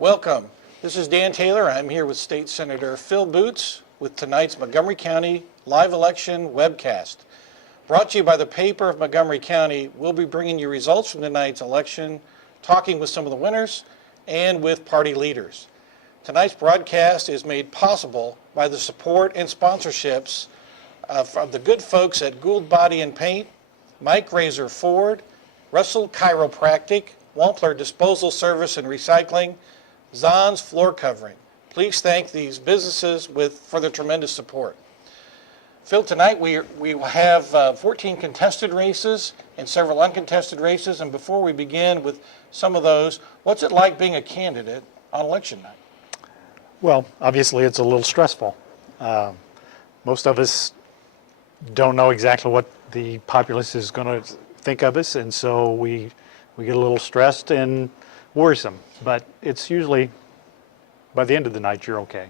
Welcome. This is Dan Taylor. I'm here with State Senator Phil Boots with tonight's Montgomery County live election webcast. Brought to you by the paper of Montgomery County, we'll be bringing you results from tonight's election, talking with some of the winners, and with party leaders. Tonight's broadcast is made possible by the support and sponsorships from the good folks at Gould Body and Paint, Mike Razor Ford, Russell Chiropractic, Wampler Disposal Service and Recycling, Zahn's Floor Covering. Please thank these businesses for their tremendous support. Phil, tonight we will have 14 contested races and several uncontested races. And before we begin with some of those, what's it like being a candidate on election night? Well, obviously it's a little stressful. Most of us don't know exactly what the populace is going to think of us, and so we get a little stressed and worrisome. But it's usually, by the end of the night, you're okay.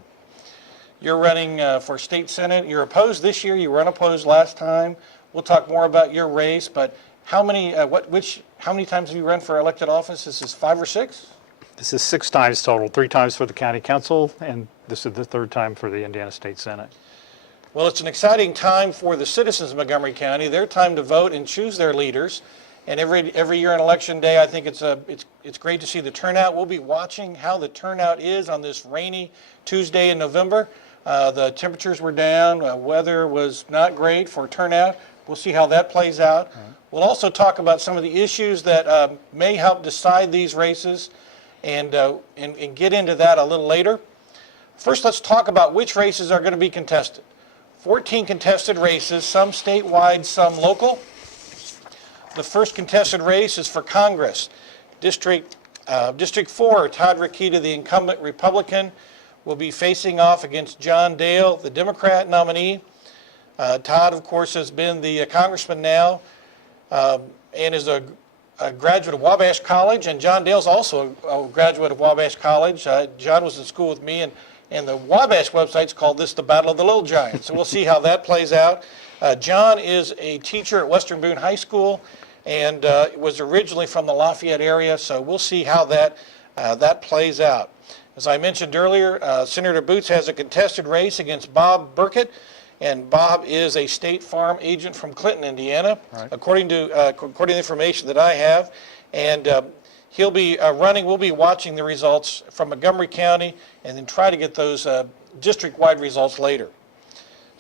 You're running for state senate. You're opposed this year. You were unopposed last time. We'll talk more about your race. But how many times have you run for elected office? This is 5 or 6? This is 6 times total. 3 times for the county council, and this is the 3rd time for the Indiana State Senate. Well, it's an exciting time for the citizens of Montgomery County. Their time to vote and choose their leaders. And every year on election day, I think it's great to see the turnout. We'll be watching how the turnout is on this rainy Tuesday in November. The temperatures were down. Weather was not great for turnout. We'll see how that plays out. We'll also talk about some of the issues that may help decide these races and get into that a little later. First, let's talk about which races are going to be contested. 14 contested races, some statewide, some local. The first contested race is for Congress. District 4, Todd Rokita, the incumbent Republican, will be facing off against John Dale, the Democrat nominee. Todd, of course, has been the congressman now and is a graduate of Wabash College, and John Dale's also a graduate of Wabash College. John was in school with me, and the Wabash website's called this the Battle of the Little Giants. So we'll see how that plays out. John is a teacher at Western Boone High School and was originally from the Lafayette area, so we'll see how that plays out. As I mentioned earlier, Senator Boots has a contested race against Bob Burkett, and Bob is a State Farm agent from Clinton, Indiana, right, according to the information that I have. And he'll be running. We'll be watching the results from Montgomery County and then try to get those district-wide results later.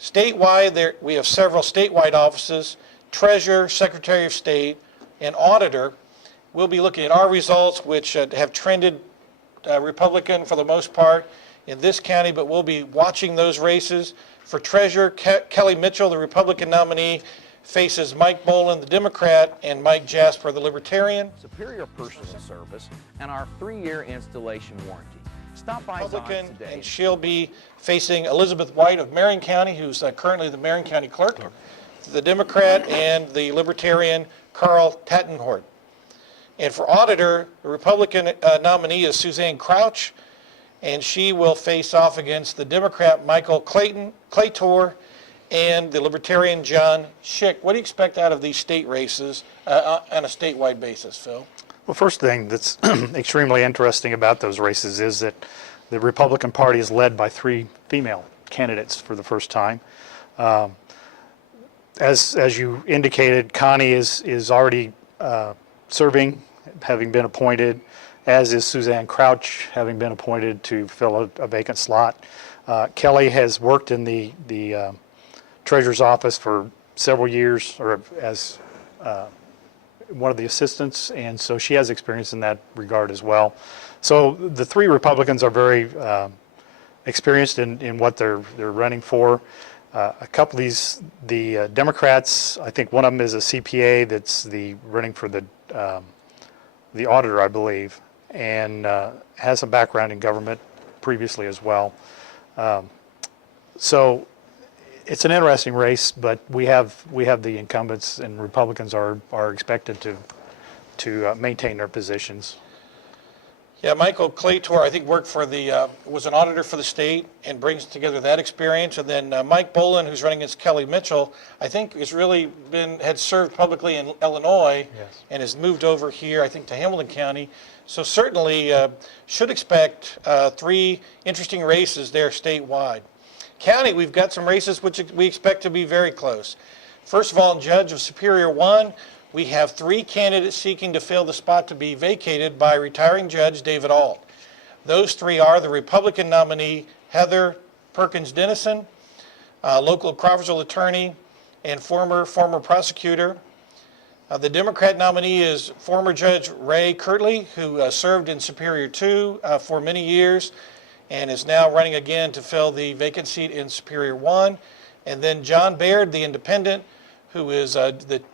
Statewide, we have several statewide offices: Treasurer, Secretary of State, and Auditor. We'll be looking at our results, which have trended Republican for the most part in this county, but we'll be watching those races. For Treasurer, Kelly Mitchell, the Republican nominee, faces Mike Boland, the Democrat, and Mike Jasper, the Libertarian. Superior personal service and our 3-year installation warranty. Stop by Republican, Zahn's today. and she'll be facing Elizabeth White of Marion County, who's currently the Marion County Clerk, the Democrat, and the Libertarian Carl Tattenhort. And for Auditor, the Republican nominee is Suzanne Crouch, and she will face off against the Democrat Michael Claytor and the Libertarian John Schick. What do you expect out of these state races on a statewide basis, Phil? Well, first thing that's extremely interesting about those races is that the Republican Party is led by 3 female candidates for the first time. As you indicated, Connie is already serving, having been appointed, as is Suzanne Crouch, having been appointed to fill a vacant slot. Kelly has worked in the Treasurer's office for several years, or as one of the assistants, and so she has experience in that regard as well. So the 3 Republicans are very experienced in what they're running for. A couple of the Democrats, I think one of them is a CPA that's running for the auditor, I believe, and has some background in government previously as well. So it's an interesting race, but we have the incumbents, and Republicans are expected to maintain their positions. Yeah, Michael Claytor, I think, worked for was an auditor for the state and brings together that experience. And then Mike Bolin, who's running against Kelly Mitchell, I think had served publicly in Illinois and has moved over here, I think, to Hamilton County. So certainly should expect 3 interesting races there statewide. County, we've got some races which we expect to be very close. First of all, in Judge of Superior 1, we have 3 candidates seeking to fill the spot to be vacated by retiring Judge David Ault. Those 3 are the Republican nominee Heather Perkins Dennison, local Crawfordsville attorney and former prosecutor. The Democrat nominee is former Judge Ray Kirtley, who served in Superior 2 for many years and is now running again to fill the vacant seat in Superior 1. And then John Baird, the independent, who is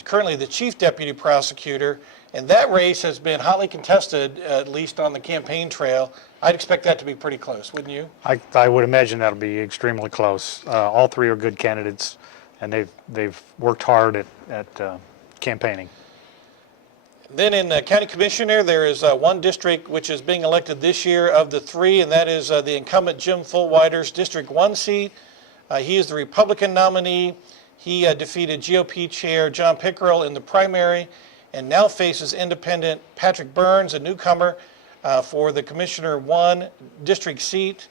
currently the chief deputy prosecutor, and that race has been hotly contested, at least on the campaign trail. I'd expect that to be pretty close, wouldn't you? I would imagine that'll be extremely close. All 3 are good candidates, and they've worked hard at campaigning. Then in County Commissioner, there is 1 district which is being elected this year of the 3, and that is the incumbent Jim Fullwider's District 1 seat. He is the Republican nominee. He defeated GOP Chair John Pickerel in the primary and now faces independent Patrick Burns, a newcomer, for the Commissioner 1 district seat.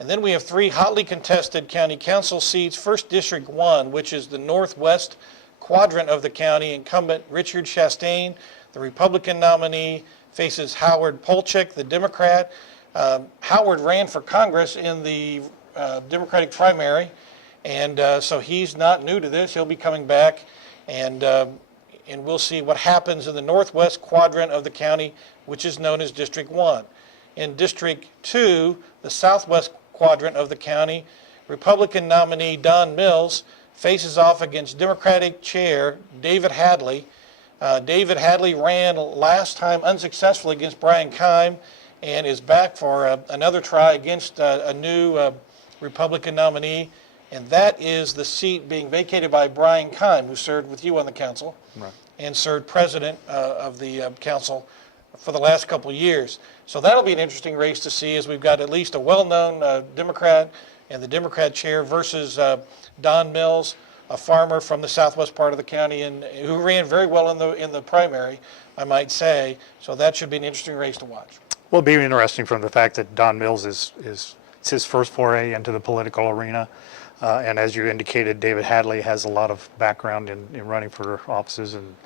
And then we have 3 hotly contested county council seats. First, District 1, which is the northwest quadrant of the county. Incumbent Richard Chastain, the Republican nominee, faces Howard Polchek, the Democrat. Howard ran for Congress in the Democratic primary. And so he's not new to this. He'll be coming back, and we'll see what happens in the northwest quadrant of the county, which is known as District 1. In District 2, the southwest quadrant of the county, Republican nominee Don Mills faces off against Democratic Chair David Hadley. David Hadley ran last time unsuccessfully against Brian Keim and is back for another try against a new Republican nominee. And that is the seat being vacated by Brian Keim, who served with you on the council and served president of the council for the last couple of years. So that'll be an interesting race to see, as we've got at least a well-known Democrat and the Democrat chair versus Don Mills, a farmer from the southwest part of the county and who ran very well in the primary, I might say. So that should be an interesting race to watch. Well, it'll be interesting from the fact that Don Mills is it's his first foray into the political arena. And as you indicated, David Hadley has a lot of background in running for offices, and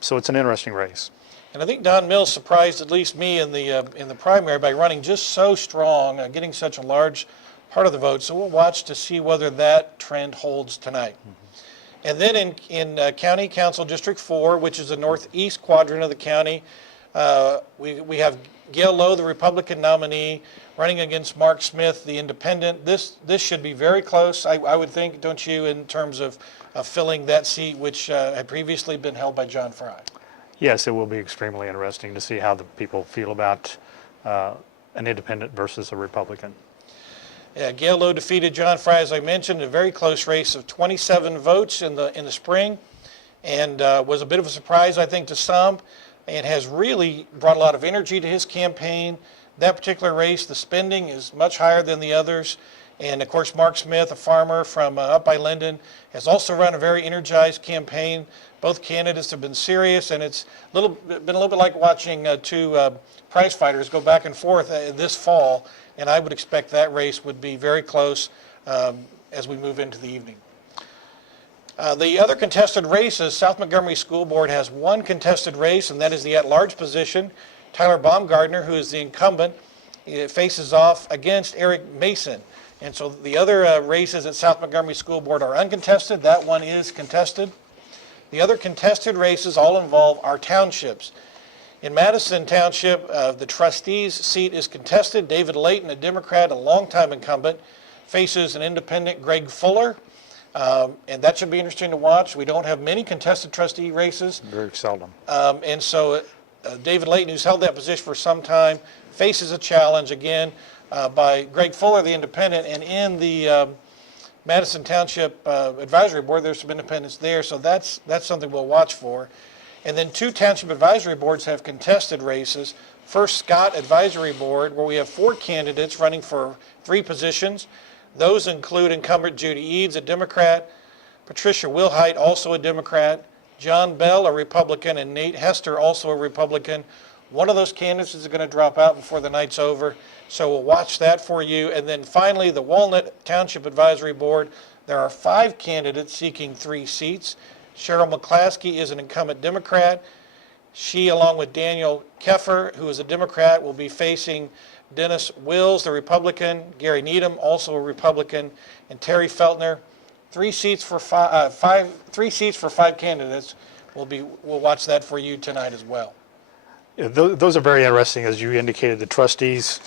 so it's an interesting race. And I think Don Mills surprised at least me in the primary by running just so strong, getting such a large part of the vote. So we'll watch to see whether that trend holds tonight. Mm-hmm. And then in County Council District 4, which is the northeast quadrant of the county, we have Gail Lowe, the Republican nominee, running against Mark Smith, the independent. This should be very close, I would think, don't you, in terms of filling that seat, which had previously been held by John Fry. Yes, it will be extremely interesting to see how the people feel about an independent versus a Republican. Gail Lowe defeated John Fry, as I mentioned, in a very close race of 27 votes in the spring, and was a bit of a surprise, I think, to some, and has really brought a lot of energy to his campaign. That particular race, the spending is much higher than the others. And of course, Mark Smith, a farmer from up by Linden, has also run a very energized campaign. Both candidates have been serious, and it's been a little bit like watching 2 prize fighters go back and forth this fall. And I would expect that race would be very close as we move into the evening. The other contested races, South Montgomery School Board has 1 contested race, and that is the at-large position. Tyler Baumgardner, who is the incumbent, faces off against Eric Mason. And so the other races at South Montgomery School Board are uncontested. That one is contested. The other contested races all involve our townships. In Madison Township, the trustees' seat is contested. David Layton, a Democrat, a longtime incumbent, faces an independent, Greg Fuller. And that should be interesting to watch. We don't have many contested trustee races. Very seldom. And so David Layton, who's held that position for some time, faces a challenge again by Greg Fuller, the independent. And in the Madison Township Advisory Board, there's some independents there. So that's something we'll watch for. And then 2 township advisory boards have contested races. First, Scott Advisory Board, where we have 4 candidates running for 3 positions. Those include incumbent Judy Eads, a Democrat, Patricia Wilhite, also a Democrat, John Bell, a Republican, and Nate Hester, also a Republican. One of those candidates is going to drop out before the night's over, so we'll watch that for you. And then finally, the Walnut Township Advisory Board. There are 5 candidates seeking 3 seats. Cheryl McClaskey is an incumbent Democrat. She, along with Daniel Keffer, who is a Democrat, will be facing Dennis Wills, the Republican, Gary Needham, also a Republican, and Terry Feltner. 3 seats for 5 candidates. We'll watch that for you tonight as well. Yeah, those are very interesting. As you indicated, the trustees,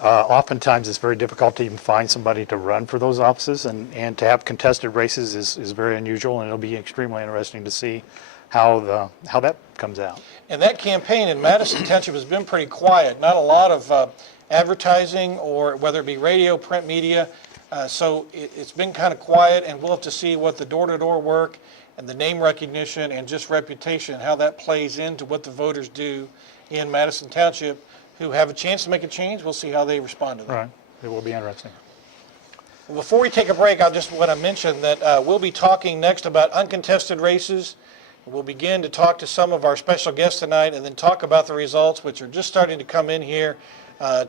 oftentimes it's very difficult to even find somebody to run for those offices, and to have contested races is very unusual, and it'll be extremely interesting to see how that comes out. And that campaign in Madison Township has been pretty quiet. Not a lot of advertising, or whether it be radio, print media. So it's been kind of quiet, and we'll have to see what the door-to-door work and the name recognition and just reputation, how that plays into what the voters do in Madison Township who have a chance to make a change. We'll see how they respond to that. Right. It will be interesting. Before we take a break, I just want to mention that we'll be talking next about uncontested races. We'll begin to talk to some of our special guests tonight and then talk about the results, which are just starting to come in here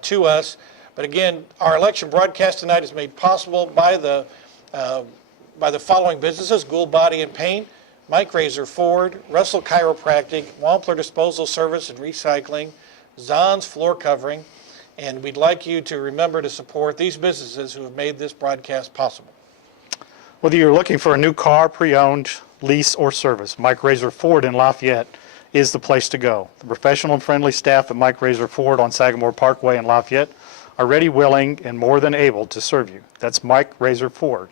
to us. But again, our election broadcast tonight is made possible by the following businesses: Gould Body and Paint, Mike Razor Ford, Russell Chiropractic, Wampler Disposal Service and Recycling, Zahn's Floor Covering, and we'd like you to remember to support these businesses who have made this broadcast possible. Whether you're looking for a new car, pre-owned, lease, or service, Mike Razor Ford in Lafayette is the place to go. The professional and friendly staff at Mike Razor Ford on Sagamore Parkway in Lafayette are ready, willing, and more than able to serve you. That's Mike Razor Ford.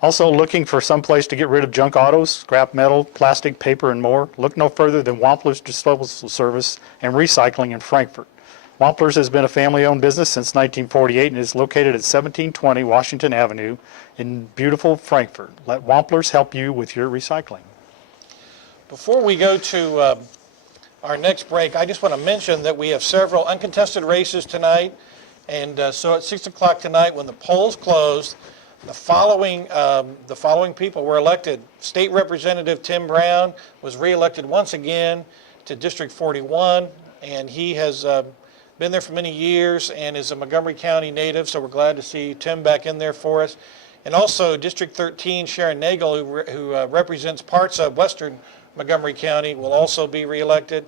Also looking for some place to get rid of junk autos, scrap metal, plastic, paper, and more? Look no further than Wampler's Disposal Service and Recycling in Frankfort. Wampler's has been a family-owned business since 1948 and is located at 1720 Washington Avenue in beautiful Frankfort. Let Wampler's help you with your recycling. Before we go to our next break, I just want to mention that we have several uncontested races tonight. And so at 6 o'clock tonight, when the polls closed, the following people were elected. State Representative Tim Brown was reelected once again to District 41, and he has been there for many years and is a Montgomery County native, so we're glad to see Tim back in there for us. And also District 13, Sharon Nagel, who represents parts of western Montgomery County, will also be reelected.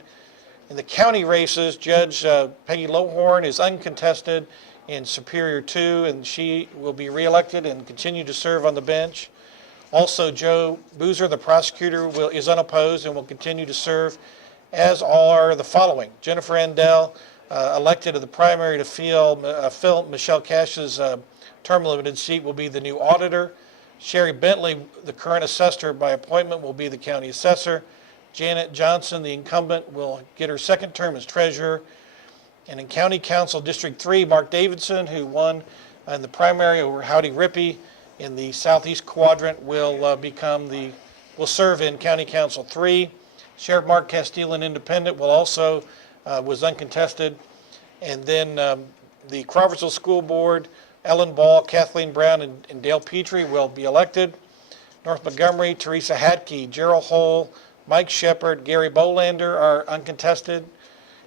In the county races, Judge Peggy Lohorn is uncontested in Superior 2, and she will be reelected and continue to serve on the bench. Also, Joe Boozer, the prosecutor, is unopposed and will continue to serve, as are the following: Jennifer Endell, elected to the primary to fill Michelle Cash's term-limited seat, will be the new auditor. Sherry Bentley, the current assessor by appointment, will be the county assessor. Janet Johnson, the incumbent, will get her second term as treasurer. And in County Council District 3, Mark Davidson, who won in the primary over Howdy Rippey in the Southeast Quadrant, will serve in County Council 3. Sheriff Mark Castile, an independent, was uncontested. And then the Crawfordsville School Board, Ellen Ball, Kathleen Brown, and Dale Petrie will be elected. North Montgomery, Teresa Hatke, Gerald Hull, Mike Shepard, Gary Bolander are uncontested.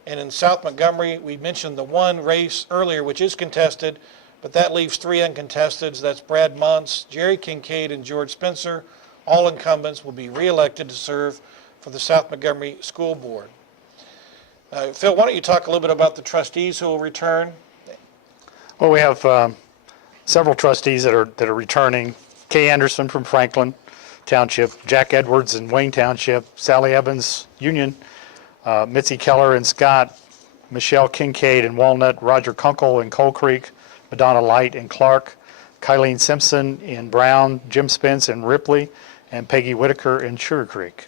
And in South Montgomery, we mentioned the one race earlier, which is contested, but that leaves 3 uncontesteds. That's Brad Montz, Jerry Kincaid, and George Spencer. All incumbents will be reelected to serve for the South Montgomery School Board. Phil, why don't you talk a little bit about the trustees who will return? Well, we have several trustees that are returning. Kay Anderson from Franklin Township, Jack Edwards in Wayne Township, Sally Evans, Union, Mitzi Keller in Scott, Michelle Kincaid in Walnut, Roger Kunkel in Coal Creek, Madonna Light in Clark, Kylene Simpson in Brown, Jim Spence in Ripley, and Peggy Whitaker in Sugar Creek.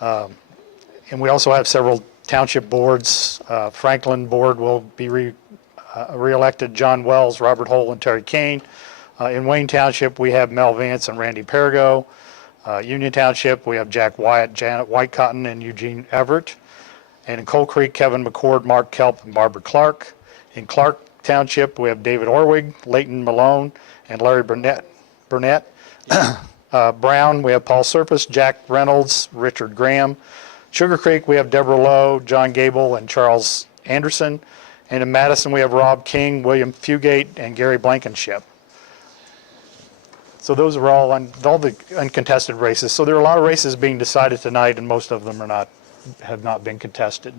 And we also have several township boards. Franklin Board will be re-elected John Wells, Robert Hole, and Terry Kane. In Wayne Township, we have Mel Vance and Randy Perigo. Union Township, we have Jack Wyatt, Janet Whitecotton, and Eugene Everett. And in Coal Creek, Kevin McCord, Mark Kelp, and Barbara Clark. In Clark Township, we have David Orwig, Leighton Malone, and Larry Burnett. Brown, we have Paul Surface, Jack Reynolds, Richard Graham. Sugar Creek, we have Deborah Lowe, John Gable, and Charles Anderson. And in Madison, we have Rob King, William Fugate, and Gary Blankenship. So those are all the uncontested races. So there are a lot of races being decided tonight, and most of them have not been contested.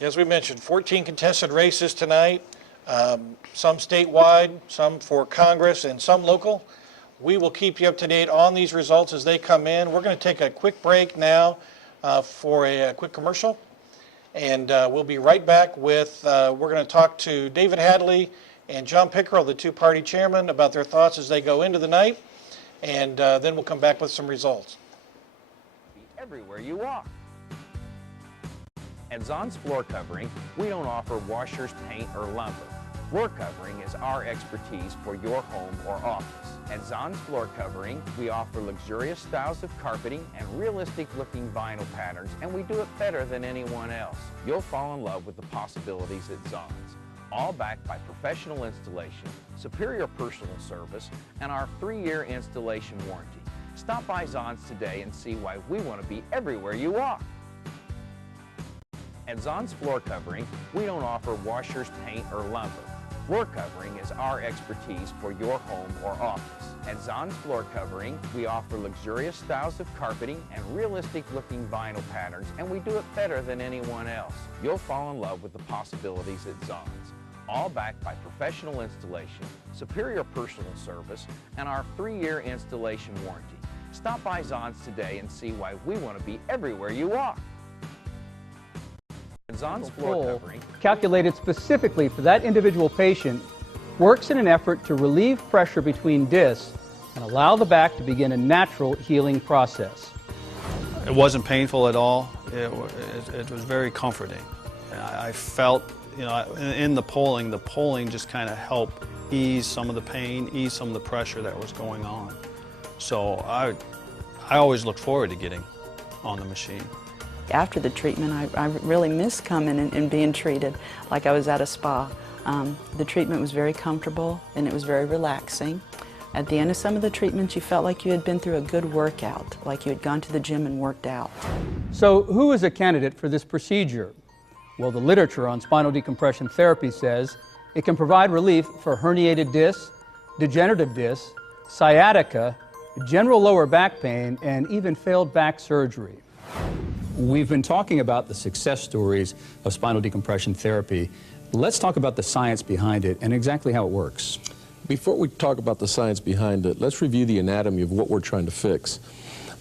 As we mentioned, 14 contested races tonight, some statewide, some for Congress, and some local. We will keep you up to date on these results as they come in. We're going to take a quick break now for a quick commercial, and we'll be right back with, we're going to talk to David Hadley and John Pickerel, the two-party chairman, about their thoughts as they go into the night, and then we'll come back with some results. Everywhere you walk. At Zon's Floor Covering, we don't offer washers, paint, or lumber. Floor covering is our expertise for your home or office. At Zon's Floor Covering, we offer luxurious styles of carpeting and realistic-looking vinyl patterns, and we do it better than anyone else. You'll fall in love with the possibilities at Zon's, all backed by professional installation, superior personal service, and our 3-year installation warranty. Stop by Zon's today and see why we want to be everywhere you walk. At Zon's Floor Covering, we don't offer washers, paint, or lumber. Floor covering is our expertise for your home or office. At Zon's Floor Covering, we offer luxurious styles of carpeting and realistic-looking vinyl patterns, and we do it better than anyone else. You'll fall in love with the possibilities at Zon's, all backed by professional installation, superior personal service, and our 3-year installation warranty. Stop by Zon's today and see why we want to be everywhere you walk. Zon's Floor Covering, calculated specifically for that individual patient, works in an effort to relieve pressure between discs and allow the back to begin a natural healing process. It wasn't painful at all. It was very comforting. I felt, in the polling just kind of helped ease some of the pain, ease some of the pressure that was going on. So I always look forward to getting on the machine. After the treatment, I really missed coming and being treated like I was at a spa. The treatment was very comfortable and it was very relaxing. At the end of some of the treatments, you felt like you had been through a good workout, like you had gone to the gym and worked out. So who is a candidate for this procedure? Well, the literature on spinal decompression therapy says it can provide relief for herniated discs, degenerative discs, sciatica, general lower back pain, and even failed back surgery. We've been talking about the success stories of spinal decompression therapy. Let's talk about the science behind it and exactly how it works. Before we talk about the science behind it, let's review the anatomy of what we're trying to fix.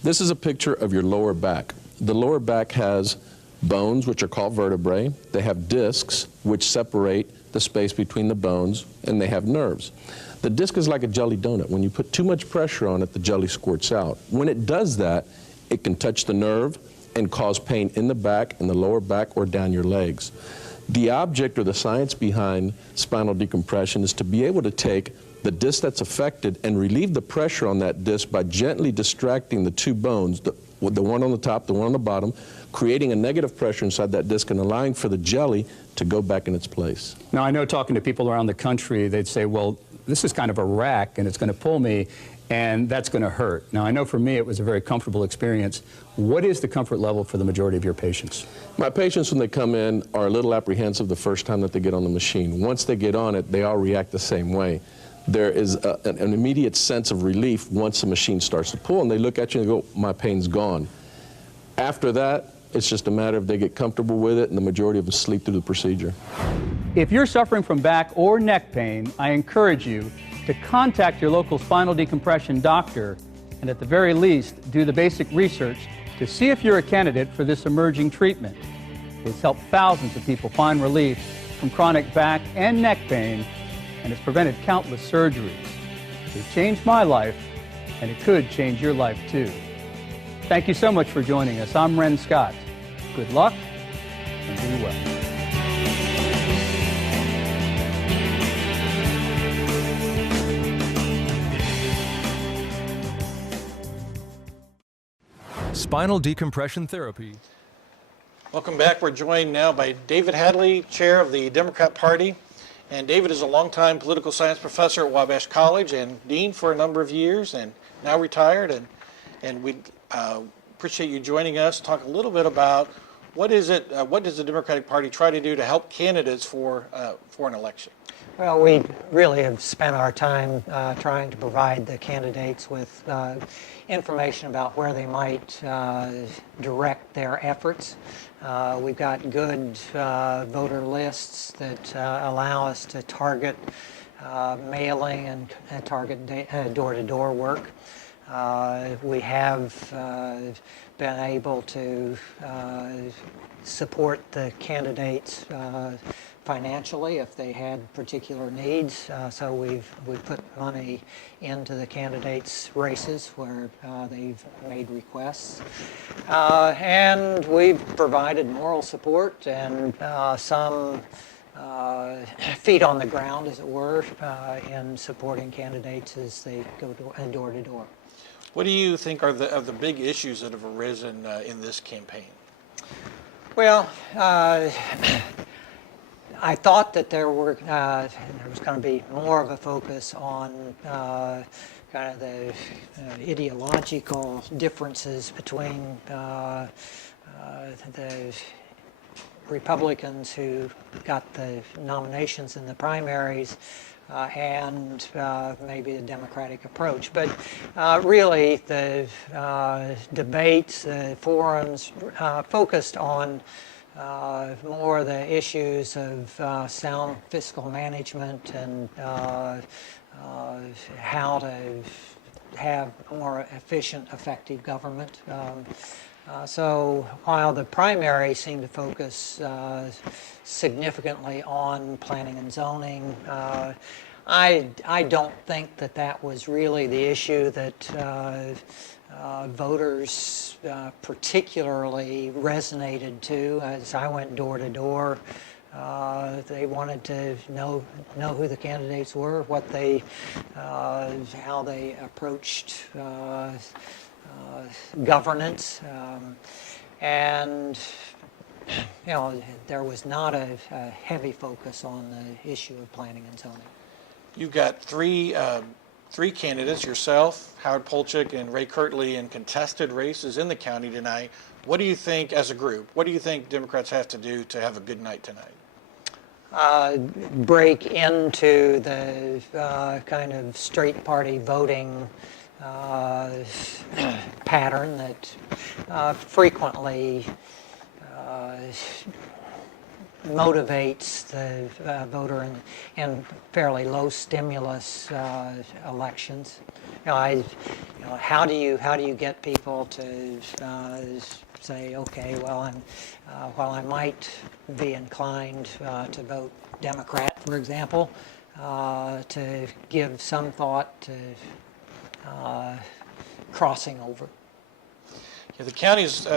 This is a picture of your lower back. The lower back has bones, which are called vertebrae. They have discs, which separate the space between the bones, and they have nerves. The disc is like a jelly donut. When you put too much pressure on it, the jelly squirts out. When it does that, it can touch the nerve and cause pain in the back, in the lower back, or down your legs. The object or the science behind spinal decompression is to be able to take the disc that's affected and relieve the pressure on that disc by gently distracting the two bones, the one on the top, the one on the bottom, creating a negative pressure inside that disc and allowing for the jelly to go back in its place. Now, I know talking to people around the country, they'd say, well, this is kind of a rack and it's going to pull me and that's going to hurt. Now, I know for me it was a very comfortable experience. What is the comfort level for the majority of your patients? My patients, when they come in, are a little apprehensive the first time that they get on the machine. Once they get on it, they all react the same way. There is an immediate sense of relief once the machine starts to pull, and they look at you and go, my pain's gone. After that, it's just a matter of they get comfortable with it, and the majority of them sleep through the procedure. If you're suffering from back or neck pain, I encourage you to contact your local spinal decompression doctor and at the very least do the basic research to see if you're a candidate for this emerging treatment. It's helped thousands of people find relief from chronic back and neck pain, and it's prevented countless surgeries. It changed my life, and it could change your life too. Thank you so much for joining us. I'm Ren Scott. Good luck and be well. Spinal decompression therapy. Welcome back. We're joined now by David Hadley, chair of the Democrat Party. And David is a longtime political science professor at Wabash College and dean for a number of years and now retired. And we appreciate you joining us. Talk a little bit about what does the Democratic Party try to do to help candidates for an election? Well, we really have spent our time trying to provide the candidates with information about where they might direct their efforts. We've got good voter lists that allow us to target mailing and target door-to-door work. We have been able to support the candidates financially if they had particular needs. So we've put money into the candidates' races where they've made requests. And we've provided moral support and some feet on the ground, as it were, in supporting candidates as they go door to door. What do you think are the big issues that have arisen in this campaign? Well, I thought that there was going to be more of a focus on kind of the ideological differences between the Republicans who got the nominations in the primaries and maybe the Democratic approach. But really, the debates, the forums focused on more the issues of sound fiscal management and how to have more efficient, effective government. So while the primary seemed to focus significantly on planning and zoning, I don't think that was really the issue that voters particularly resonated to. As I went door to door, they wanted to know who the candidates were, what they, how they approached governance, and there was not a heavy focus on the issue of planning and zoning. You've got three candidates, yourself, Howard Polchik, and Ray Kirtley, in contested races in the county tonight. What do you think, as a group, what do you think Democrats have to do to have a good night tonight? Break into the kind of straight party voting pattern that frequently motivates the voter in fairly low stimulus elections. How do you get people to say, okay, well, while I might be inclined to vote Democrat, for example, to give some thought to crossing over. Yeah, the county's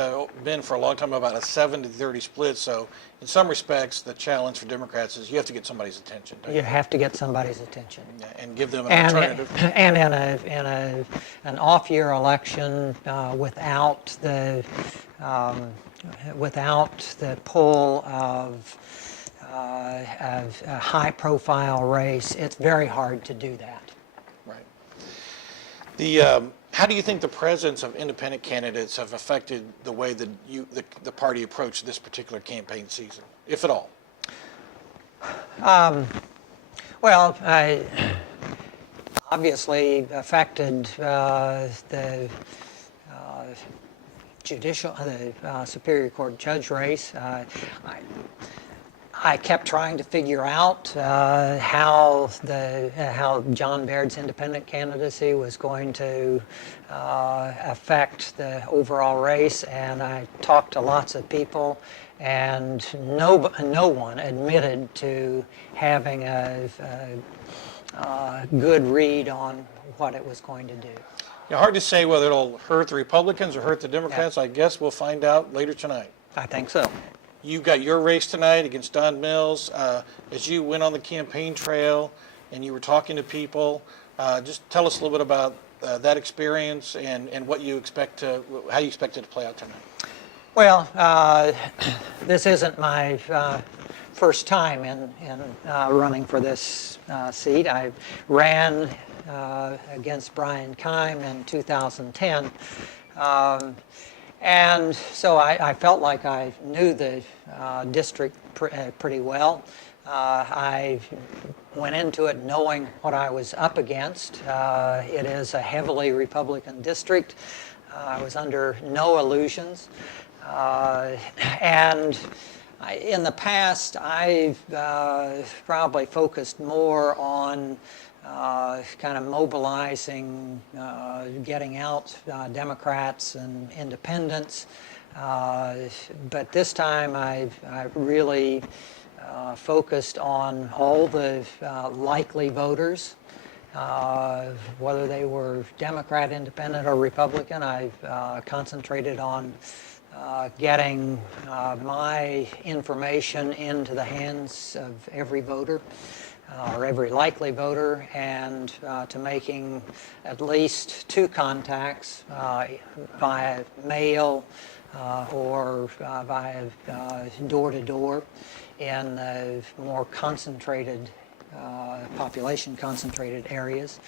been for a long time about a 70-30 split, so in some respects the challenge for Democrats is you have to get somebody's attention. You have to get somebody's attention. And give them an alternative. And in an off-year election without the pull of a high-profile race, it's very hard to do that. Right. How do you think the presence of independent candidates have affected the way that the party approached this particular campaign season, if at all? Well, obviously affected the Superior Court judge race. I kept trying to figure out how John Baird's independent candidacy was going to affect the overall race, and I talked to lots of people, and no one admitted to having a good read on what it was going to do. Yeah, hard to say whether it'll hurt the Republicans or hurt the Democrats. Yeah. I guess we'll find out later tonight. I think so. You've got your race tonight against Don Mills. As you went on the campaign trail and you were talking to people, just tell us a little bit about that experience and what you expect how you expect it to play out tonight. Well, this isn't my first time in running for this seat. I ran against Brian Keim in 2010. And so I felt like I knew the district pretty well. I went into it knowing what I was up against. It is a heavily Republican district. I was under no illusions. And in the past, I've probably focused more on kind of mobilizing, getting out Democrats and independents. But this time I've really focused on all the likely voters, whether they were Democrat, Independent, or Republican. I've concentrated on getting my information into the hands of every voter or every likely voter, and to making at least 2 contacts via mail or via door-to-door in more concentrated, population-concentrated areas.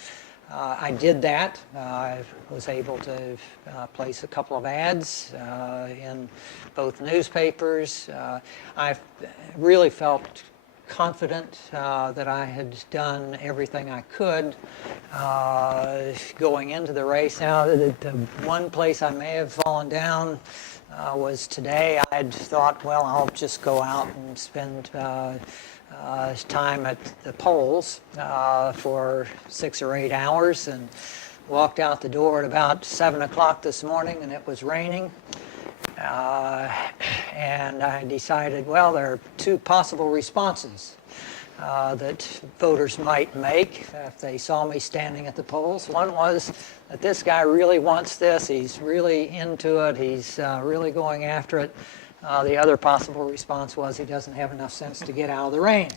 I did that. I was able to place a couple of ads in both newspapers. I really felt confident that I had done everything I could going into the race. Now, the one place I may have fallen down was today. I'd thought, well, I'll just go out and spend time at the polls for 6 or 8 hours, and walked out the door at about 7 o'clock this morning, and it was raining. And I decided, well, there are 2 possible responses that voters might make if they saw me standing at the polls. One was that this guy really wants this, he's really into it, he's really going after it. The other possible response was he doesn't have enough sense to get out of the rain.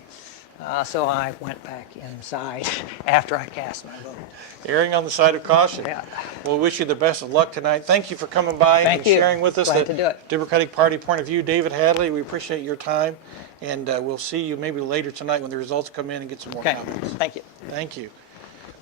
So I went back inside after I cast my vote. Erring on the side of caution. Yeah. We'll wish you the best of luck tonight. Thank you for coming by and sharing with us Glad to do the it. Democratic Party point of view. David Hadley, we appreciate your time, and we'll see you maybe later tonight when the results come in and get some more comments. Thank you. Thank you.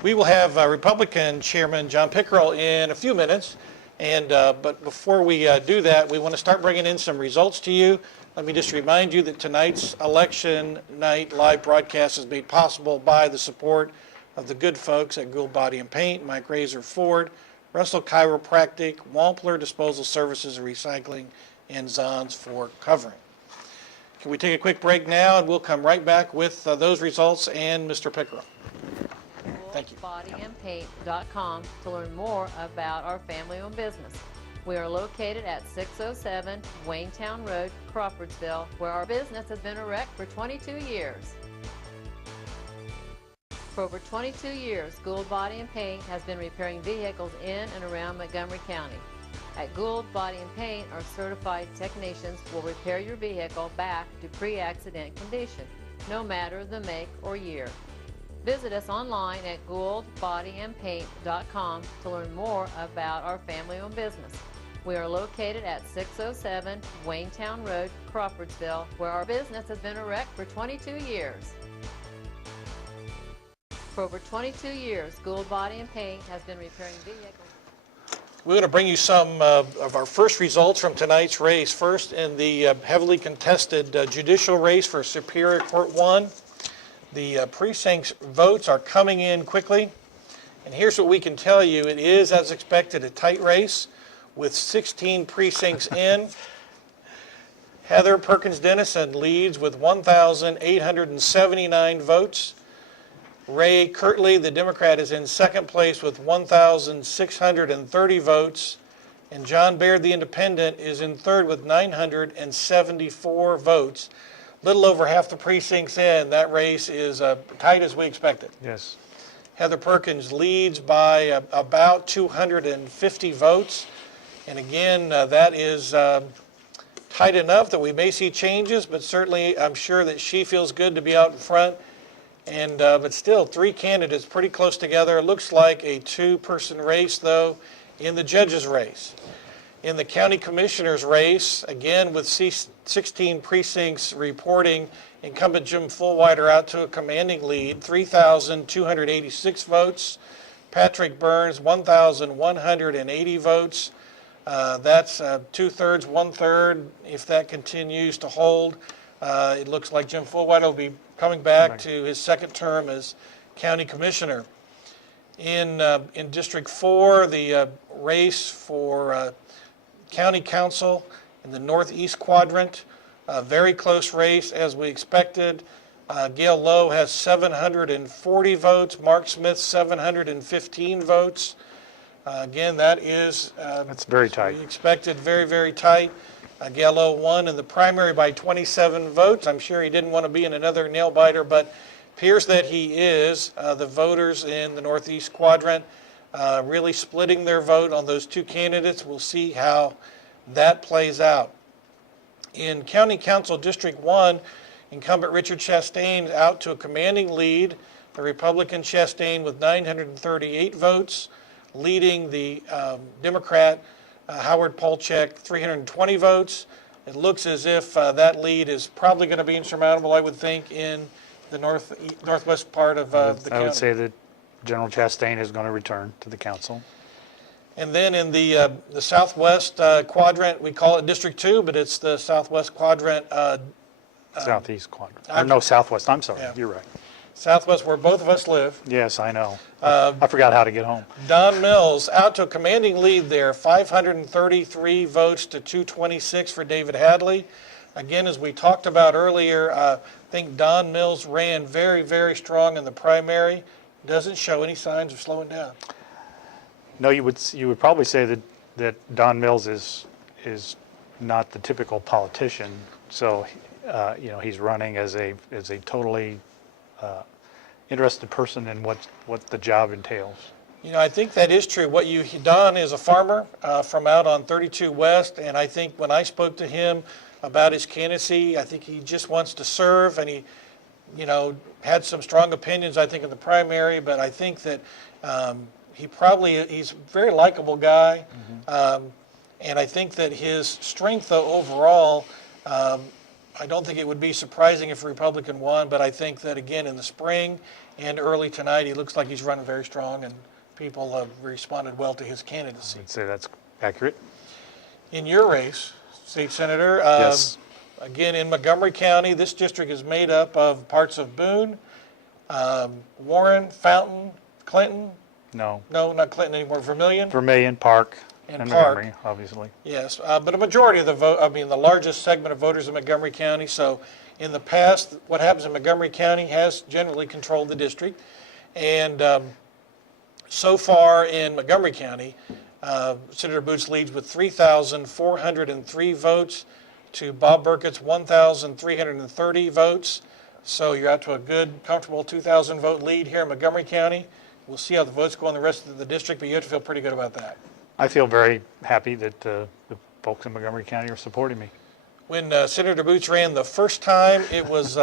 We will have Republican Chairman John Pickerel in a few minutes, and but before we do that, we want to start bringing in some results to you. Let me just remind you that tonight's election night live broadcast is made possible by the support of the good folks at Gould Body and Paint, Mike Razor Ford, Russell Chiropractic, Wampler Disposal Services and Recycling, and Zons for covering. Can we take a quick break now, and we'll come right back with those results and Mr. Pickerel. Thank you. GouldBodyAndPaint.com to learn more about our family-owned business. We are located at 607 Waynetown Road, Crawfordsville, where our business has been erect for 22 years. For over 22 years, Gould Body and Paint has been repairing vehicles in and around Montgomery County. At Gould Body and Paint, our certified technicians will repair your vehicle back to pre-accident condition, no matter the make or year. Visit us online at GouldBodyAndPaint.com to learn more about our family-owned business. We are located at 607 Waynetown Road, Crawfordsville, where our business has been erect for 22 years. For over 22 years, Gould Body and Paint has been repairing vehicles. We're going to bring you some of our first results from tonight's race. First, in the heavily contested judicial race for Superior Court 1. The precinct's votes are coming in quickly. And here's what we can tell you. It is, as expected, a tight race with 16 precincts in. Heather Perkins Dennison leads with 1,879 votes. Ray Kirtley, the Democrat, is in second place with 1,630 votes. And John Baird, the Independent, is in third with 974 votes. Little over half the precincts in. That race is tight as we expected. Yes. Heather Perkins leads by about 250 votes. And again, that is tight enough that we may see changes, but certainly I'm sure that she feels good to be out in front. And but still, 3 candidates pretty close together. It looks like a 2-person race, though, in the judges' race. In the county commissioner's race, again with 16 precincts reporting, incumbent Jim Fullwider out to a commanding lead, 3,286 votes. Patrick Burns, 1,180 votes. That's 2/3, 1/3. If that continues to hold, it looks like Jim Fullwider will be coming back to his second term as county commissioner. In District 4, the race for county council in the northeast quadrant, a very close race as we expected. Gail Lowe has 740 votes, Mark Smith 715 votes. Again, that is That's very tight. we expected very, very tight. Gail Lowe won in the primary by 27 votes. I'm sure he didn't want to be in another nail biter, but appears that he is. The voters in the northeast quadrant really splitting their vote on those two candidates. We'll see how that plays out. In County Council District 1, incumbent Richard Chastain out to a commanding lead. The Republican Chastain with 938 votes, leading the Democrat Howard Polchek 320 votes. It looks as if that lead is probably going to be insurmountable, I would think, in the northwest part of the county. I would say that General Chastain is going to return to the council. And then in the southwest quadrant, we call it District 2, but it's the southwest quadrant. Southeast quadrant. Or no, southwest. I'm sorry. Yeah. You're right. Southwest, where both of us live. Yes, I know. I forgot how to get home. Don Mills out to a commanding lead there, 533 votes to 226 for David Hadley. Again, as we talked about earlier, I think Don Mills ran very, very strong in the primary. Doesn't show any signs of slowing down. No, you would probably say that Don Mills is not the typical politician. So, he's running as a totally interested person in what the job entails. I think that is true. Don is a farmer from out on 32 West, and I think when I spoke to him about his candidacy, I think he just wants to serve, and he, had some strong opinions, I think, in the primary, but I think that he's a very likable guy, and I think that his strength, though, overall, I don't think it would be surprising if a Republican won, but I think that, again, in the spring and early tonight, he looks like he's running very strong, and people have responded well to his candidacy. I'd say that's accurate. In your race, State Senator, Yes. again, in Montgomery County, this district is made up of parts of Boone, Warren, Fountain, Clinton. No. No, not Clinton anymore, Vermilion. Vermilion, Park, And and Park. Montgomery, obviously. Yes, but a majority of the largest segment of voters in Montgomery County. So in the past, what happens in Montgomery County has generally controlled the district. And so far in Montgomery County, Senator Boots leads with 3,403 votes to Bob Burkett's 1,330 votes. So you're out to a good, comfortable 2,000 vote lead here in Montgomery County. We'll see how the votes go in the rest of the district, but you have to feel pretty good about that. I feel very happy that the folks in Montgomery County are supporting me. When Senator Boots ran the first time, it was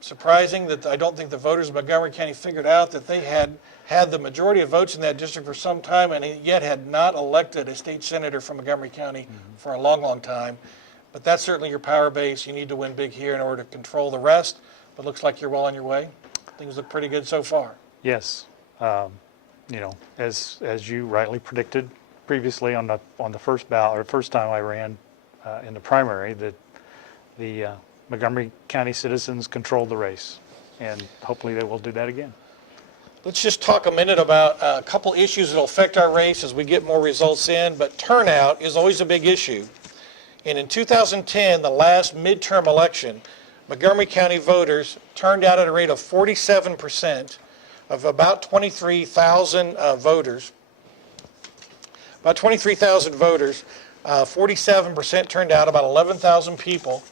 surprising that I don't think the voters of Montgomery County figured out that they had the majority of votes in that district for some time and yet had not elected a state senator from Montgomery County for a long, long time. But that's certainly your power base. You need to win big here in order to control the rest. But looks like you're well on your way. Things look pretty good so far. Yes. As you rightly predicted previously on the first ballot, or first time I ran in the primary, that the Montgomery County citizens controlled the race, and hopefully they will do that again. Let's just talk a minute about a couple issues that will affect our race as we get more results in, but turnout is always a big issue. And in 2010, the last midterm election, Montgomery County voters turned out at a rate of 47% of about 23,000 voters. About 23,000 voters, 47% turned out, about 11,000 people.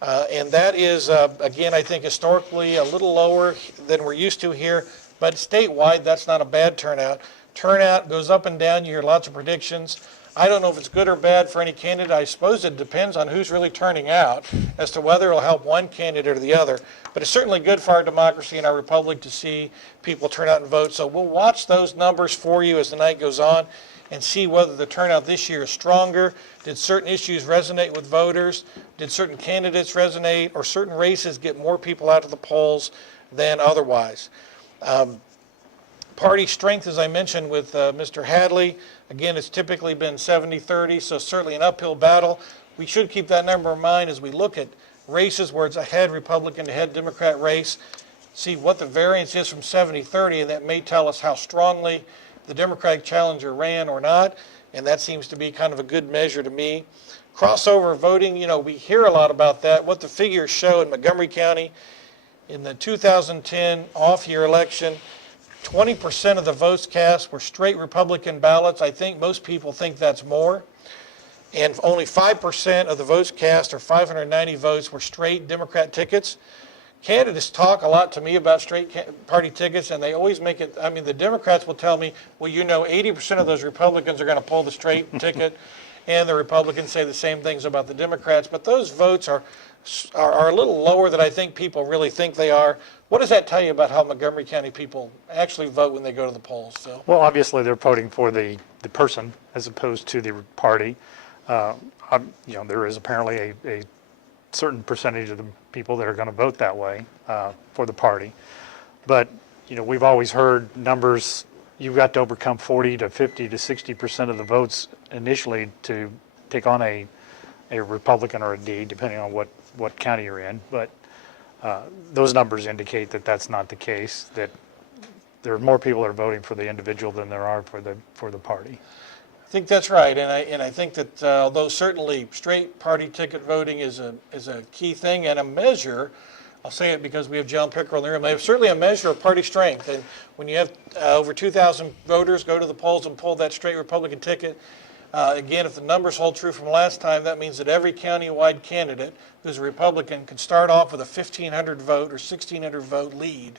And that is, again, I think historically a little lower than we're used to here, but statewide, that's not a bad turnout. Turnout goes up and down. You hear lots of predictions. I don't know if it's good or bad for any candidate. I suppose it depends on who's really turning out as to whether it'll help one candidate or the other. But it's certainly good for our democracy and our republic to see people turn out and vote. So we'll watch those numbers for you as the night goes on and see whether the turnout this year is stronger. Did certain issues resonate with voters? Did certain candidates resonate, or certain races get more people out to the polls than otherwise? Party strength, as I mentioned with Mr. Hadley, again, it's typically been 70-30, so certainly an uphill battle. We should keep that number in mind as we look at races where it's a head Republican to head Democrat race, see what the variance is from 70-30, and that may tell us how strongly the Democratic challenger ran or not, and that seems to be kind of a good measure to me. Crossover voting, you know, we hear a lot about that. What the figures show in Montgomery County in the 2010 off-year election, 20% of the votes cast were straight Republican ballots. I think most people think that's more. And only 5% of the votes cast, or 590 votes, were straight Democrat tickets. Candidates talk a lot to me about straight party tickets, and they always make it, I mean, the Democrats will tell me, well, you know, 80% of those Republicans are going to pull the straight ticket, and the Republicans say the same things about the Democrats. But those votes are a little lower than I think people really think they are. What does that tell you about how Montgomery County people actually vote when they go to the polls, Phil? Well, obviously, they're voting for the person as opposed to the party. You know, there is apparently a certain percentage of the people that are going to vote that way for the party. But, you know, we've always heard numbers, you've got to overcome 40 to 50 to 60% of the votes initially to take on a Republican or a D, depending on what county you're in. But those numbers indicate that that's not the case, that there are more people that are voting for the individual than there are for the party. I think that's right, and I think that although certainly straight party ticket voting is a key thing and a measure, I'll say it because we have John Pickerel in the room, they have certainly a measure of party strength. And when you have over 2,000 voters go to the polls and pull that straight Republican ticket, again, if the numbers hold true from last time, that means that every county-wide candidate who's a Republican can start off with a 1,500 vote or 1,600 vote lead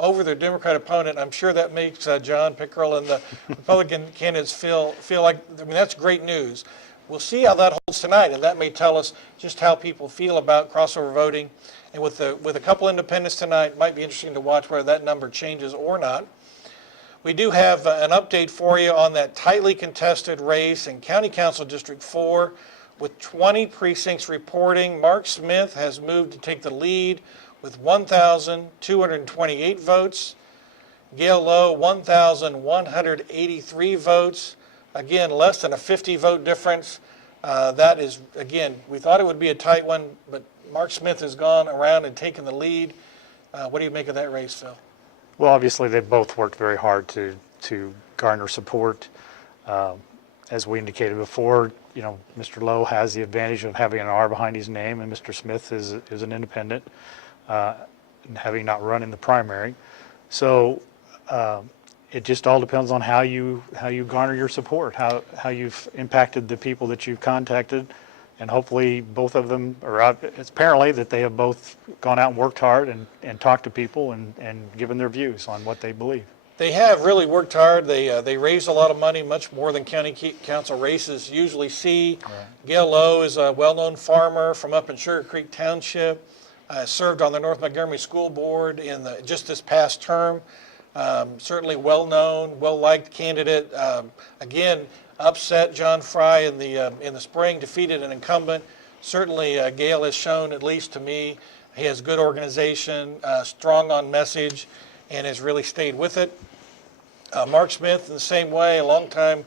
over their Democrat opponent. I'm sure that makes John Pickerel and the Republican candidates feel like, I mean, that's great news. We'll see how that holds tonight, and that may tell us just how people feel about crossover voting. And with a couple independents tonight, it might be interesting to watch whether that number changes or not. We do have an update for you on that tightly contested race in County Council District 4 with 20 precincts reporting. Mark Smith has moved to take the lead with 1,228 votes. Gail Lowe, 1,183 votes. Again, less than a 50 vote difference. That is, again, we thought it would be a tight one, but Mark Smith has gone around and taken the lead. What do you make of that race, Phil? Well, obviously, they've both worked very hard to garner support. As we indicated before, you know, Mr. Lowe has the advantage of having an R behind his name, and Mr. Smith is an independent, having not run in the primary. So it just all depends on how you garner your support, how you've impacted the people that you've contacted. And hopefully both of them are out. It's apparently that they have both gone out and worked hard and talked to people and given their views on what they believe. They have really worked hard. They raised a lot of money, much more than county council races usually see. Right. Gail Lowe is a well-known farmer from up in Sugar Creek Township. Served on the North Montgomery School Board in just this past term. Certainly well-known, well-liked candidate. Again, upset John Fry in the spring, defeated an incumbent. Certainly, Gail has shown, at least to me, he has good organization, strong on message, and has really stayed with it. Mark Smith, in the same way, a longtime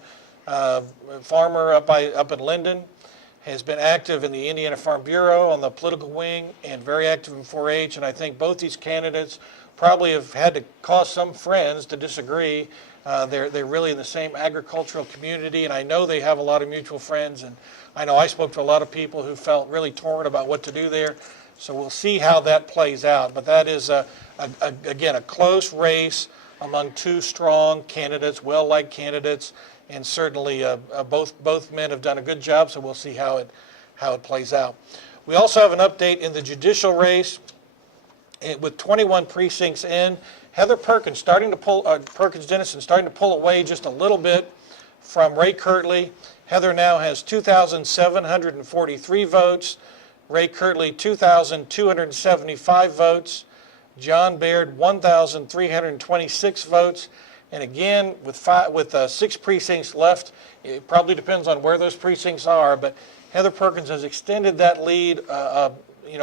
farmer up in Linden, has been active in the Indiana Farm Bureau on the political wing and very active in 4-H. And I think both these candidates probably have had to cause some friends to disagree. They're really in the same agricultural community, and I know they have a lot of mutual friends. And I know I spoke to a lot of people who felt really torn about what to do there. So we'll see how that plays out. But that is, again, a close race among two strong candidates, well-liked candidates. And certainly both men have done a good job, so we'll see how it plays out. We also have an update in the judicial race with 21 precincts in. Heather Perkins Perkins Dennison starting to pull away just a little bit from Ray Kirtley. Heather now has 2,743 votes. Ray Kirtley, 2,275 votes. John Baird, 1,326 votes. And again, with 6 precincts left, it probably depends on where those precincts are, but Heather Perkins has extended that lead,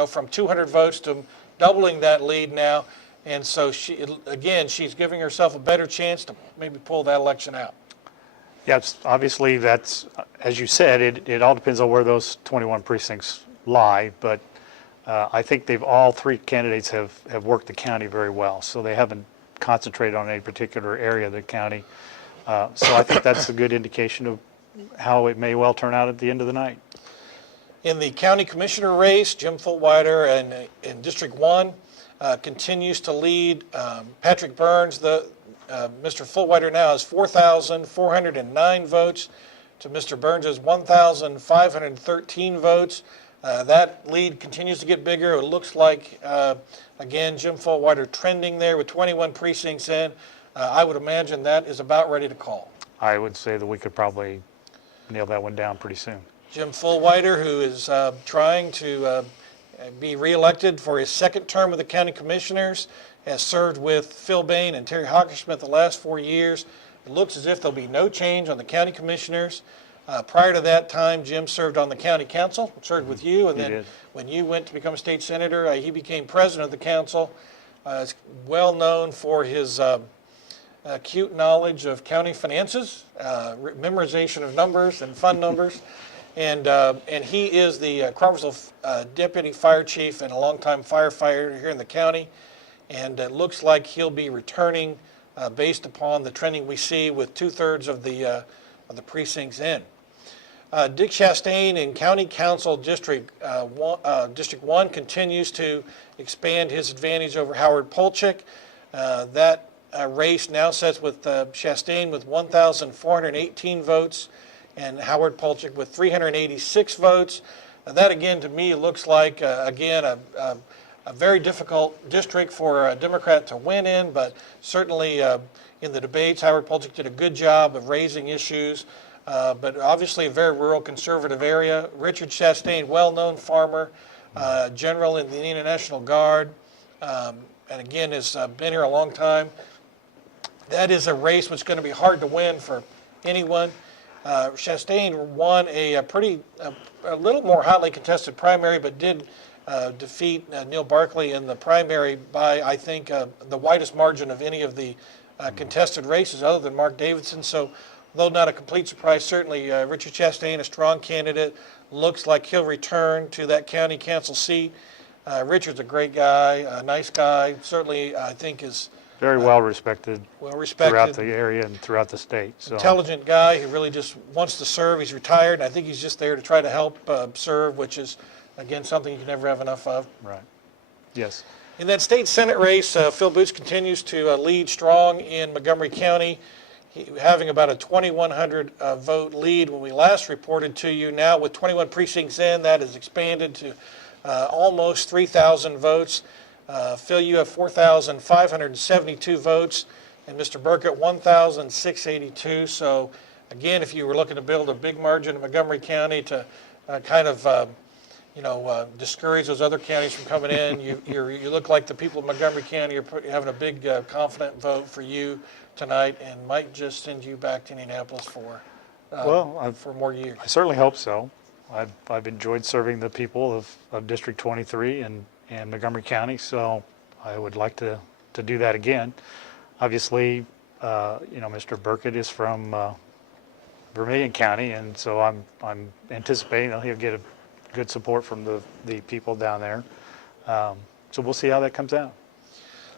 from 200 votes to doubling that lead now. And so, she's giving herself a better chance to maybe pull that election out. Yes, obviously that's, as you said, it all depends on where those 21 precincts lie, but I think all 3 candidates have worked the county very well, so they haven't concentrated on any particular area of the county. So I think that's a good indication of how it may well turn out at the end of the night. In the county commissioner race, Jim Fultwider in District 1 continues to lead. Patrick Burns, Mr. Fultwider now has 4,409 votes to Mr. Burns' 1,513 votes. That lead continues to get bigger. It looks like, again, Jim Fultwider trending there with 21 precincts in. I would imagine that is about ready to call. I would say that we could probably nail that one down pretty soon. Jim Fultwider, who is trying to be reelected for his 2nd term with the county commissioners, has served with Phil Bain and Terry Hockersmith the last 4 years. It looks as if there'll be no change on the county commissioners. Prior to that time, Jim served on the county council, served with you, and then when you went to become state senator, he became president of the council. Is well known for his acute knowledge of county finances, memorization of numbers and fund numbers, and he is the Crawfordsville deputy fire chief and a longtime firefighter here in the county, and it looks like he'll be returning based upon the trending we see with 2/3 of the precincts in. Dick Chastain in County Council District 1 continues to expand his advantage over Howard Polchik. That race now sets with Chastain with 1,418 votes and Howard Polchik with 386 votes. That again to me looks like a very difficult district for a Democrat to win in, but certainly in the debates Howard Polchik did a good job of raising issues. But obviously a very rural conservative area. Richard Chastain, well-known farmer, general in the Indiana National Guard, and again has been here a long time. That is a race which is going to be hard to win for anyone. Chastain won a little more hotly contested primary, but did defeat Neil Barkley in the primary by, I think, the widest margin of any of the contested races other than Mark Davidson. So, though not a complete surprise, certainly Richard Chastain, a strong candidate, looks like he'll return to that county council seat. Richard's a great guy, a nice guy, certainly I think is very well respected throughout the area and throughout the state. So. Intelligent guy who really just wants to serve. He's retired, and I think he's just there to try to help serve, which is, again, something you can never have enough of. Right. Yes. In that state Senate race, Phil Boots continues to lead strong in Montgomery County, having about a 2,100 vote lead when we last reported to you. Now with 21 precincts in, that has expanded to almost 3,000 votes. Phil, you have 4,572 votes, and Mr. Burkett 1,682. So again, if you were looking to build a big margin in Montgomery County to discourage those other counties from coming in, you look like the people of Montgomery County are having a big confident vote for you tonight, and might just send you back to Indianapolis for more years. I certainly hope so. I've enjoyed serving the people of District 23 and Montgomery County, so I would like to do that again. Obviously, Mr. Burkett is from Vermilion County, and so I'm anticipating that he'll get a good support from the people down there. So we'll see how that comes out.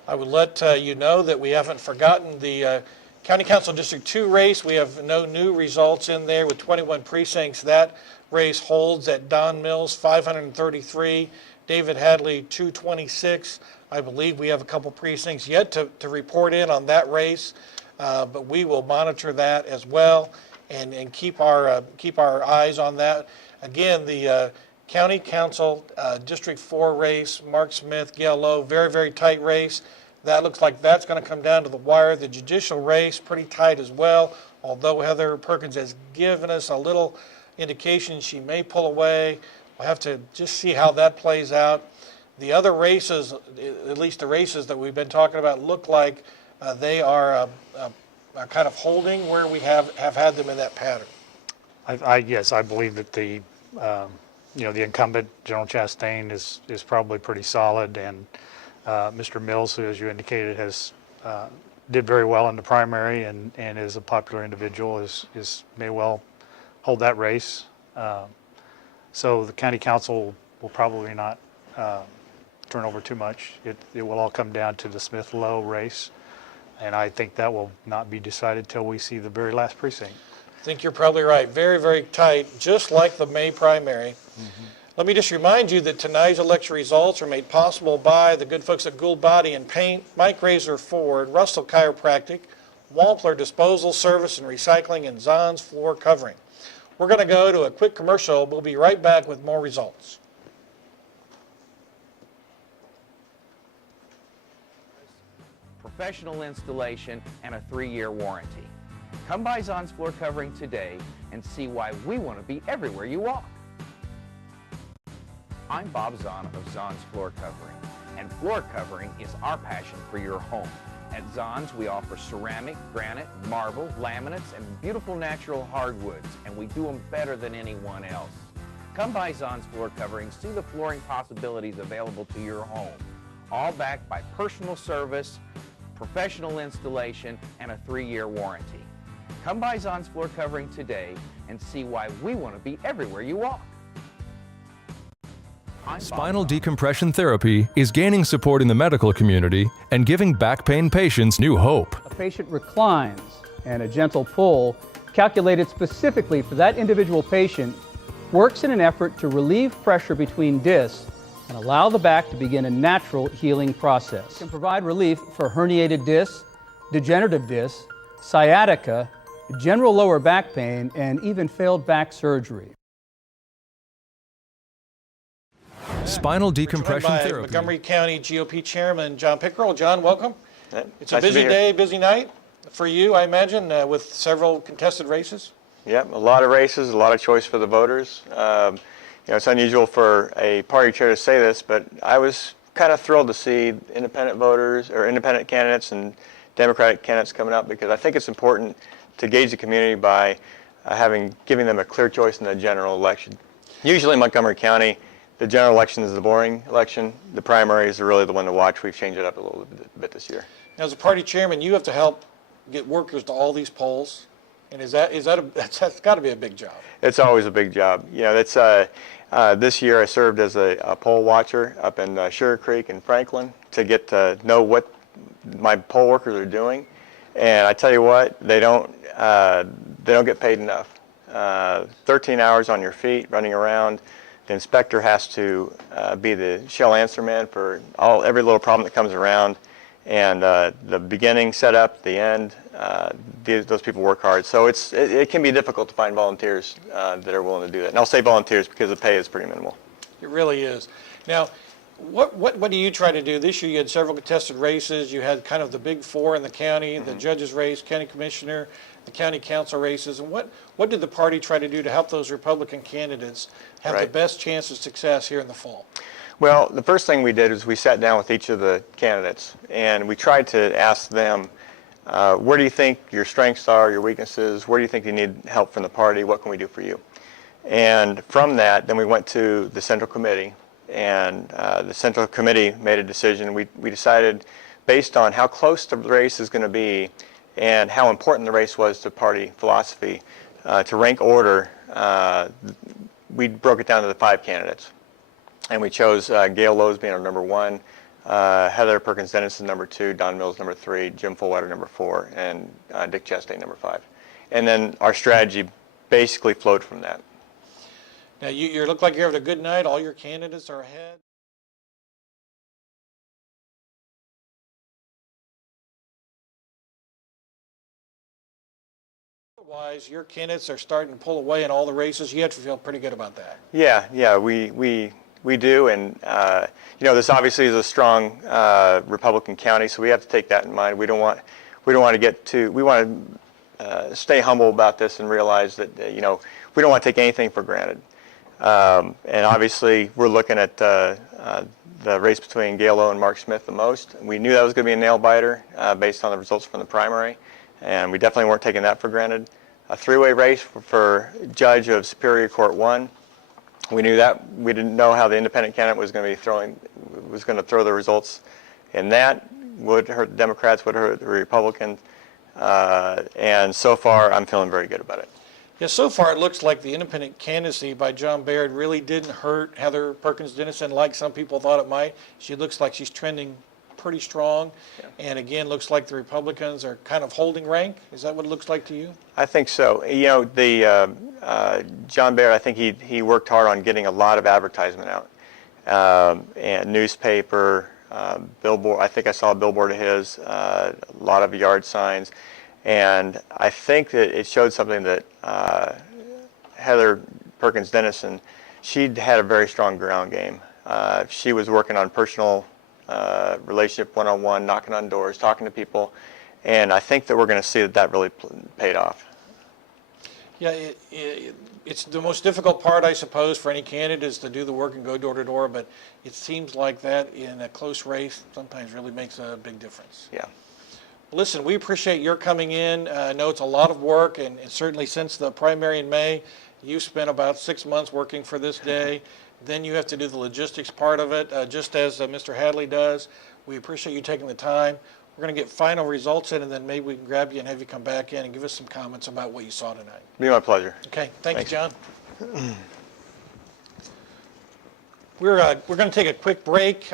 I would let you know that we haven't forgotten the County Council District 2 race. We have no new results in there with 21 precincts. That race holds at Don Mills 533, David Hadley 226. I believe we have a couple precincts yet to report in on that race, but we will monitor that as well and keep our eyes on that. Again, the County Council District 4 race, Mark Smith, Gail Lowe, very, very tight race. That looks like that's going to come down to the wire. The judicial race, pretty tight as well. although Heather Perkins has given us a little indication she may pull away. We'll have to just see how that plays out. The other races, at least the races that we've been talking about, look like they are kind of holding where we have had them in that pattern. Yes, I believe that the incumbent, General Chastain, is probably pretty solid, and Mr. Mills, who, as you indicated, did very well in the primary and is a popular individual, may well hold that race. So the county council will probably not turn over too much. It will all come down to the Smith-Lowe race, and I think that will not be decided till we see the very last precinct. I think you're probably right. Very, very tight, just like the May primary. Let me just remind you that tonight's election results are made possible by the good folks at Gould Body and Paint, Mike Razor Ford, Russell Chiropractic, Wampler Disposal Service and Recycling, and Zons Floor Covering. We're going to go to a quick commercial. We'll be right back with more results. Professional installation and a 3-year warranty. Come by Zons Floor Covering today and see why we want to be everywhere you walk. I'm Bob Zahn of Zahn's Floor Covering, and floor covering is our passion for your home. At Zahn's, we offer ceramic, granite, marble, laminates, and beautiful natural hardwoods, and we do them better than anyone else. Come by Zahn's Floor Covering, see the flooring possibilities available to your home, all backed by personal service, professional installation, and a 3-year warranty. Come by Zahn's Floor Covering today and see why we want to be everywhere you walk. Spinal decompression therapy is gaining support in the medical community and giving back pain patients new hope. A patient reclines, and a gentle pull, calculated specifically for that individual patient, works in an effort to relieve pressure between discs and allow the back to begin a natural healing process. It can provide relief for herniated discs, degenerative discs, sciatica, general lower back pain, and even failed back surgery. Spinal decompression By therapy. Montgomery County GOP Chairman John Pickrell. John, welcome. It's a Nice to be busy here. day, busy night for you, I imagine, with several contested races. Yep, a lot of races, a lot of choice for the voters. It's unusual for a party chair to say this, but I was kind of thrilled to see independent voters or independent candidates and Democratic candidates coming up, because I think it's important to gauge the community by giving them a clear choice in the general election. Usually in Montgomery County, the general election is the boring election. The primaries are really the one to watch. We've changed it up a little bit this year. Now, as a party chairman, you have to help get workers to all these polls, and that's got to be a big job. It's always a big job. This year I served as a poll watcher up in Sugar Creek and Franklin to get to know what my poll workers are doing, and I tell you what, they don't get paid enough. 13 hours on your feet, running around. The inspector has to be the shell answer man for every little problem that comes around, and the beginning, setup, the end. Those people work hard, so it can be difficult to find volunteers that are willing to do that. And I'll say volunteers because the pay is pretty minimal. It really is. Now, what do you try to do? This year you had several contested races. You had kind of the big four in the county, the judges race, county commissioner, the county council races. And what did the party try to do to help those Republican candidates have the best chance of success here in the fall? Well, the first thing we did is we sat down with each of the candidates and we tried to ask them, where do you think your strengths are, your weaknesses? Where do you think you need help from the party? What can we do for you? And from that, then we went to the Central Committee, and the Central Committee made a decision. We decided, based on how close the race is going to be and how important the race was to party philosophy, to rank order, we broke it down to the 5 candidates. And we chose Gail Lowe's being our number 1, Heather Perkins Dennison number 2, Don Mills number 3, Jim Fullwider number 4, and Dick Chastain number 5. And then our strategy basically flowed from that. Now, you look like you're having a good night. All your candidates are ahead. Otherwise, your candidates are starting to pull away in all the races. You have to feel pretty good about that. Yeah, we do, and this obviously is a strong Republican county, so we have to take that in mind. We don't want to get too. We want to stay humble about this and realize that, we don't want to take anything for granted. And obviously, we're looking at the race between Gail Lowe and Mark Smith the most. We knew that was going to be a nail-biter based on the results from the primary, and we definitely weren't taking that for granted. A three-way race for judge of Superior Court 1. We knew that. We didn't know how the independent candidate was going to throw the results in that. Would hurt the Democrats, would hurt the Republicans. And so far, I'm feeling very good about it. Yeah, so far it looks like the independent candidacy by John Baird really didn't hurt Heather Perkins Dennison like some people thought it might. She looks like she's trending pretty strong. Yeah. And again, looks like the Republicans are kind of holding rank. Is that what it looks like to you? I think so. John Baird, I think he worked hard on getting a lot of advertisement out. And newspaper, billboard, I think I saw a billboard of his, a lot of yard signs. And I think that it showed something that Heather Perkins Dennison, she'd had a very strong ground game. She was working on personal relationship one-on-one, knocking on doors, talking to people. And I think that we're going to see that really paid off. Yeah, it's the most difficult part, I suppose, for any candidate is to do the work and go door to door. But it seems like that in a close race sometimes really makes a big difference. Yeah. Listen, we appreciate your coming in. I know it's a lot of work, and certainly since the primary in May, you spent about 6 months working for this day. Then you have to do the logistics part of it, just as Mr. Hadley does. We appreciate you taking the time. We're going to get final results in, and then maybe we can grab you and have you come back in and give us some comments about what you saw tonight. It'd be my pleasure. Okay, thanks, John. We're going to take a quick break.